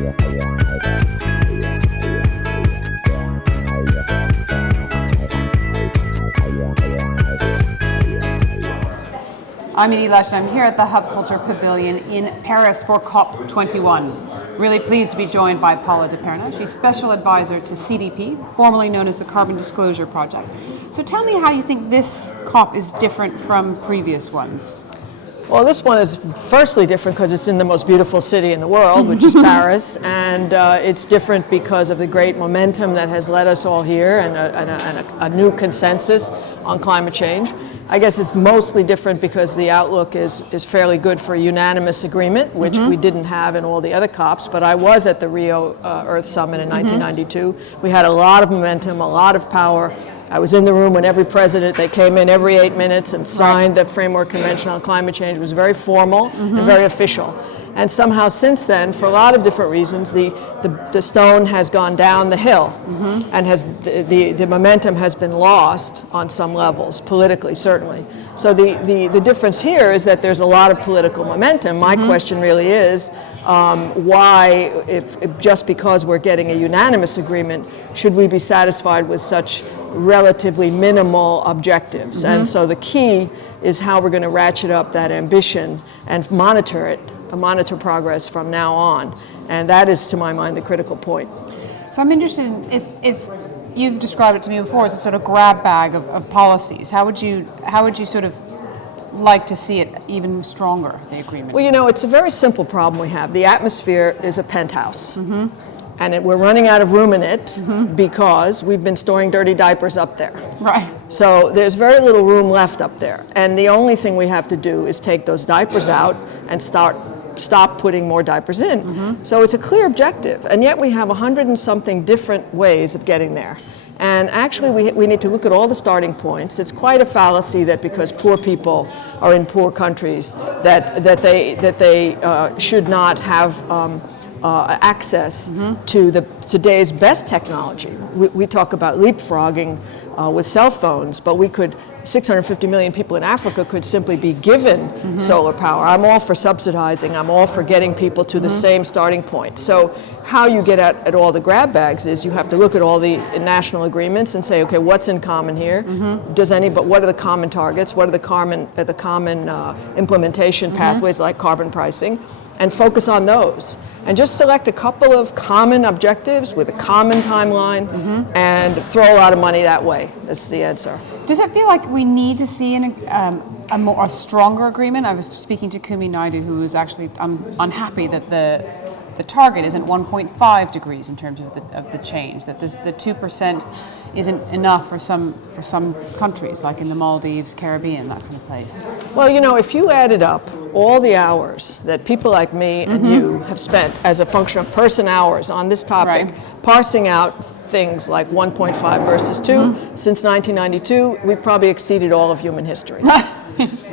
I'm Edie Lush, and I'm here at the Hub Culture Pavilion in Paris for COP21. Really pleased to be joined by Paula DiPerna. She's Special Advisor to CDP, formerly known as the Carbon Disclosure Project. So tell me how you think this COP is different from previous ones. Well, this one is firstly different because it's in the most beautiful city in the world, which is Paris, and it's different because of the great momentum that has led us all here and a new consensus on climate change. I guess it's mostly different because the outlook is fairly good for a unanimous agreement, which we didn't have in all the other COPs, but I was at the Rio Earth Summit in 1992. We had a lot of momentum, a lot of power. I was in the room when every president, they came in every 8 minutes and signed the Framework Convention on Climate Change. It was very formal and very official. And somehow since then, for a lot of different reasons, the stone has gone down the hill and the momentum has been lost on some levels, politically certainly. So the difference here is that there's a lot of political momentum. My question really is, why, if just because we're getting a unanimous agreement, should we be satisfied with such relatively minimal objectives? And so the key is how we're going to ratchet up that ambition and monitor progress from now on. And that is, to my mind, the critical point. So I'm interested in, you've described it to me before as a sort of grab bag of policies. How would you sort of like to see it even stronger, the agreement? Well, you know, it's a very simple problem we have. The atmosphere is a penthouse. And we're running out of room in it because we've been storing dirty diapers up there. Right. So there's very little room left up there. And the only thing we have to do is take those diapers out and stop putting more diapers in. So it's a clear objective. And yet we have 100 and something different ways of getting there. And actually we need to look at all the starting points. It's quite a fallacy that because poor people are in poor countries that they should not have access to today's best technology. We talk about leapfrogging with cell phones, but 650 million people in Africa could simply be given solar power. I'm all for subsidizing. I'm all for getting people to the same starting point. So how you get at all the grab bags is you have to look at all the national agreements and say, okay, what's in common here? What are the common targets? What are the common implementation pathways like carbon pricing? And focus on those. And just select a couple of common objectives with a common timeline and throw a lot of money that way. That's the answer. Does it feel like we need to see a stronger agreement? I was speaking to Kumi Naidu, who was actually unhappy that the target isn't 1.5 degrees in terms of the change, that the 2% isn't enough for some countries, like in the Maldives, Caribbean, that kind of place. Well, you know, if you added up all the hours that people like me and you have spent as a function of person hours on this topic, parsing out things like 1.5 versus 2, since 1992, we've probably exceeded all of human history.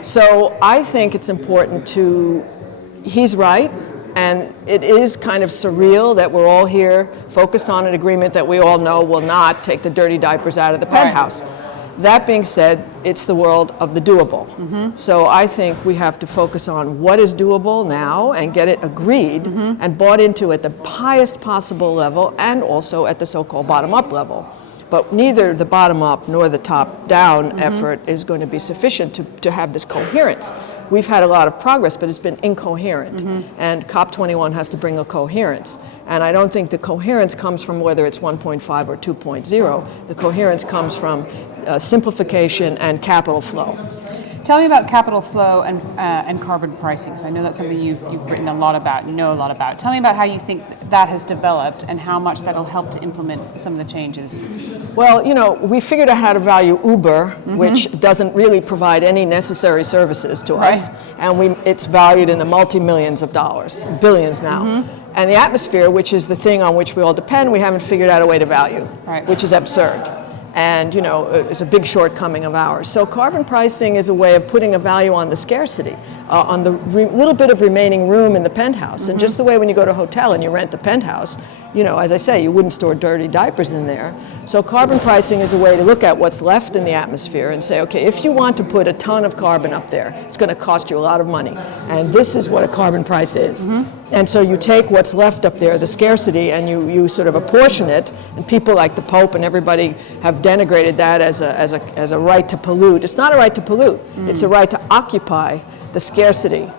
So I think it's important he's right, and it is kind of surreal that we're all here focused on an agreement that we all know will not take the dirty diapers out of the penthouse. That being said, it's the world of the doable. So I think we have to focus on what is doable now and get it agreed and bought into at the highest possible level and also at the so-called bottom-up level. But neither the bottom-up nor the top-down effort is going to be sufficient to have this coherence. We've had a lot of progress, but it's been incoherent. And COP21 has to bring a coherence. And I don't think the coherence comes from whether it's 1.5 or 2.0. The coherence comes from simplification and capital flow. Tell me about capital flow and carbon pricing, because I know that's something you've written a lot about, you know a lot about. Tell me about how you think that has developed and how much that'll help to implement some of the changes. Well, you know, we figured out how to value Uber, which doesn't really provide any necessary services to us, and it's valued in the multi-millions of dollars, billions now. And the atmosphere, which is the thing on which we all depend, we haven't figured out a way to value, which is absurd. And, you know, it's a big shortcoming of ours. So carbon pricing is a way of putting a value on the scarcity. on the little bit of remaining room in the penthouse. And just the way when you go to a hotel and you rent the penthouse, you know, as I say, you wouldn't store dirty diapers in there. So carbon pricing is a way to look at what's left in the atmosphere and say, okay, if you want to put a ton of carbon up there, it's going to cost you a lot of money. And this is what a carbon price is. And so you take what's left up there, the scarcity, and you sort of apportion it. And people like the Pope and everybody have denigrated that as a right to pollute. It's not a right to pollute. It's a right to occupy the scarcity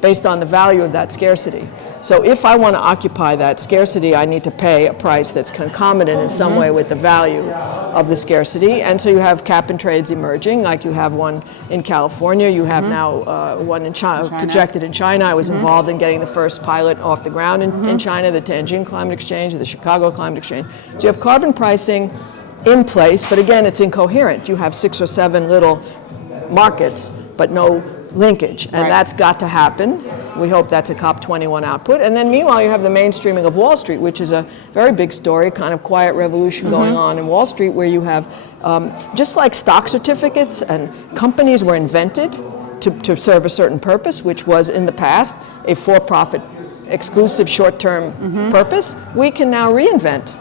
based on the value of that scarcity. So if I want to occupy that scarcity, I need to pay a price that's concomitant in some way with the value of the scarcity. And so you have cap and trades emerging, like you have one in California. You have now one in China, projected in China. I was involved in getting the first pilot off the ground in China, the Tianjin Climate Exchange, the Chicago Climate Exchange. So you have carbon pricing in place, but again, it's incoherent. You have 6 or 7 little markets, but no linkage, and that's got to happen. We hope that's a COP21 output. And then meanwhile, you have the mainstreaming of Wall Street, which is a very big story, kind of quiet revolution going on in Wall Street, where you have, just like stock certificates and companies were invented to serve a certain purpose, which was in the past a for-profit, exclusive short-term purpose, we can now reinvent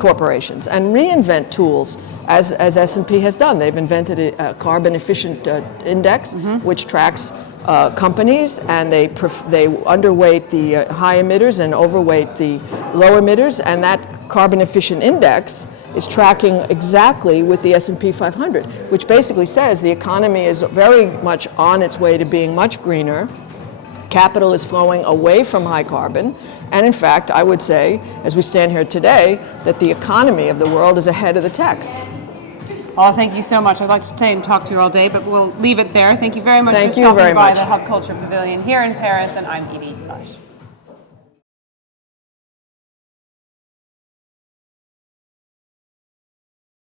corporations and reinvent tools as S&P has done. They've invented a carbon efficient index which tracks companies, and they underweight the high emitters and overweight the low emitters, and that carbon efficient index is tracking exactly with the S&P 500, which basically says the economy is very much on its way to being much greener. Capital is flowing away from high carbon. And in fact, I would say, as we stand here today, that the economy of the world is ahead of the text. Well, thank you so much. I'd like to stay and talk to you all day, but we'll leave it there. Thank you very much for stopping by the Hub Culture Pavilion here in Paris, and I'm Edie Lush.